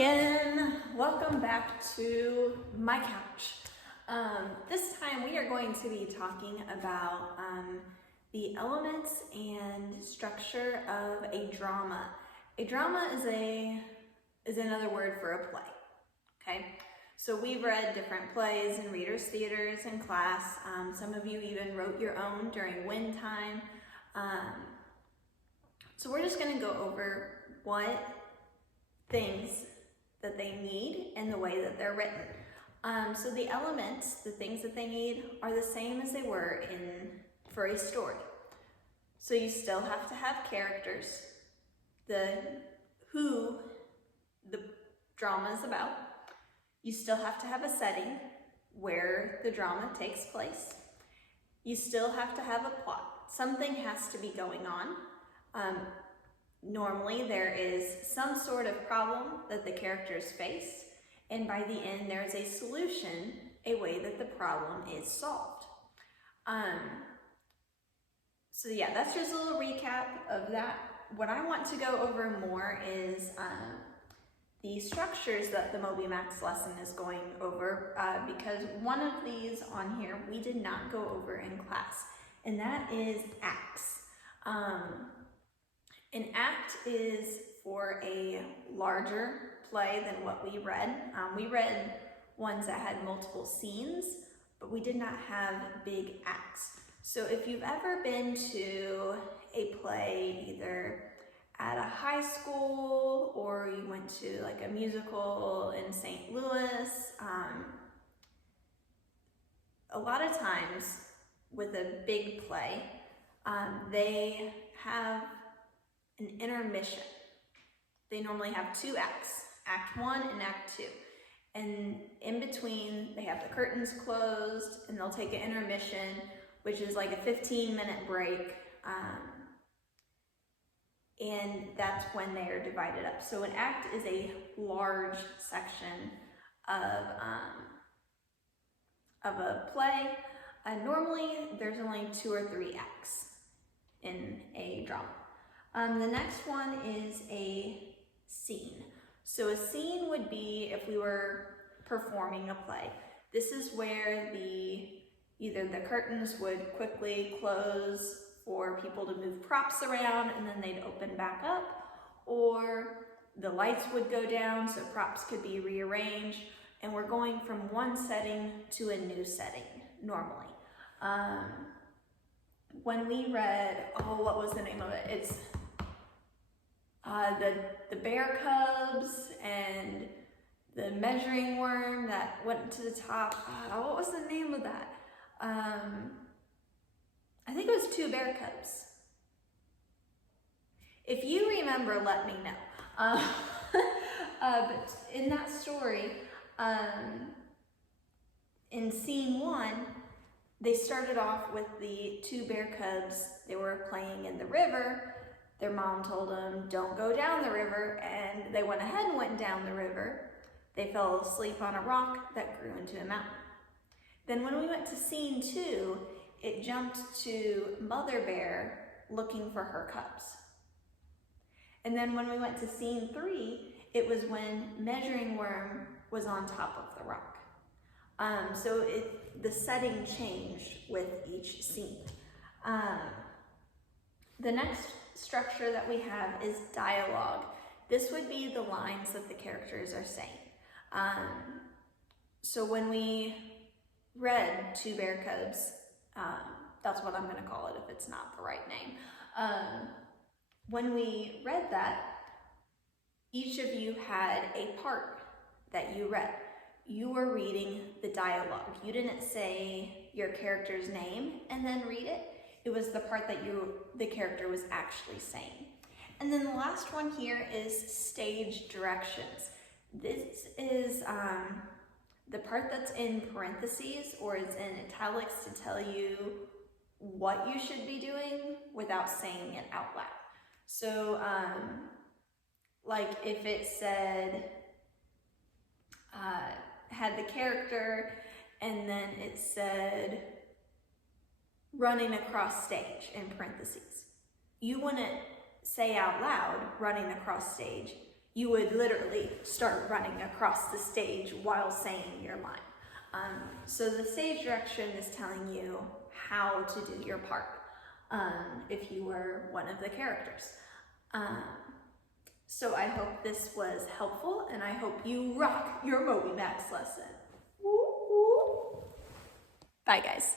again. Welcome back to my couch. This time we are going to be talking about the elements and structure of a drama. A drama is another word for a play. Okay, so we've read different plays in readers' theaters in class. Some of you even wrote your own during WIN time. So we're just going to go over what things that they need and the way that they're written. So the elements, the things that they need, are the same as they were for a story. So you still have to have characters, who the drama is about. You still have to have a setting where the drama takes place. You still have to have a plot. Something has to be going on. Normally there is some sort of problem that the characters face, and by the end there's a solution, a way that the problem is solved. So yeah, that's just a little recap of that. What I want to go over more is the structures that the MobyMax lesson is going over, because one of these on here we did not go over in class, and that is acts. An act is for a larger play than what we read. We read ones that had multiple scenes, but we did not have big acts. So if you've ever been to a play, either at a high school or you went to like a musical in St. Louis, a lot of times with a big play, they have an intermission. They normally have two acts, Act 1 and Act 2. And in between, they have the curtains closed and they'll take an intermission, which is like a 15-minute break. And that's when they are divided up. So an act is a large section of a play. Normally, there's only 2 or 3 acts in a drama. The next one is a scene. So a scene would be if we were performing a play. This is where either the curtains would quickly close for people to move props around and then they'd open back up, or the lights would go down so props could be rearranged, and we're going from one setting to a new setting normally. When we read, what was the name of it? It's the bear cubs and the measuring worm that went to the top. What was the name of that? I think it was 2 bear cubs. If you remember, let me know. But in that story, in scene 1, they started off with the 2 bear cubs. They were playing in the river. Their mom told them, don't go down the river, and they went ahead and went down the river. They fell asleep on a rock that grew into a mountain. Then when we went to scene 2, it jumped to Mother Bear looking for her cubs. And then when we went to scene 3, it was when Measuring Worm was on top of the rock. So the setting changed with each scene. The next structure that we have is dialogue. This would be the lines that the characters are saying. So when we read 2 bear cubs, that's what I'm going to call it if it's not the right name. When we read that, each of you had a part that you read. You were reading the dialogue. You didn't say your character's name and then read it. It was the part that the character was actually saying. And then the last one here is stage directions. This is the part that's in parentheses or is in italics to tell you what you should be doing without saying it out loud. So like if it said, had the character and then it said running across stage in parentheses, you wouldn't say out loud running across stage. you would literally start running across the stage while saying your line. So the stage direction is telling you how to do your part if you were one of the characters. So I hope this was helpful, and I hope you rock your MobyMax lesson. Woo, woo. Bye, guys.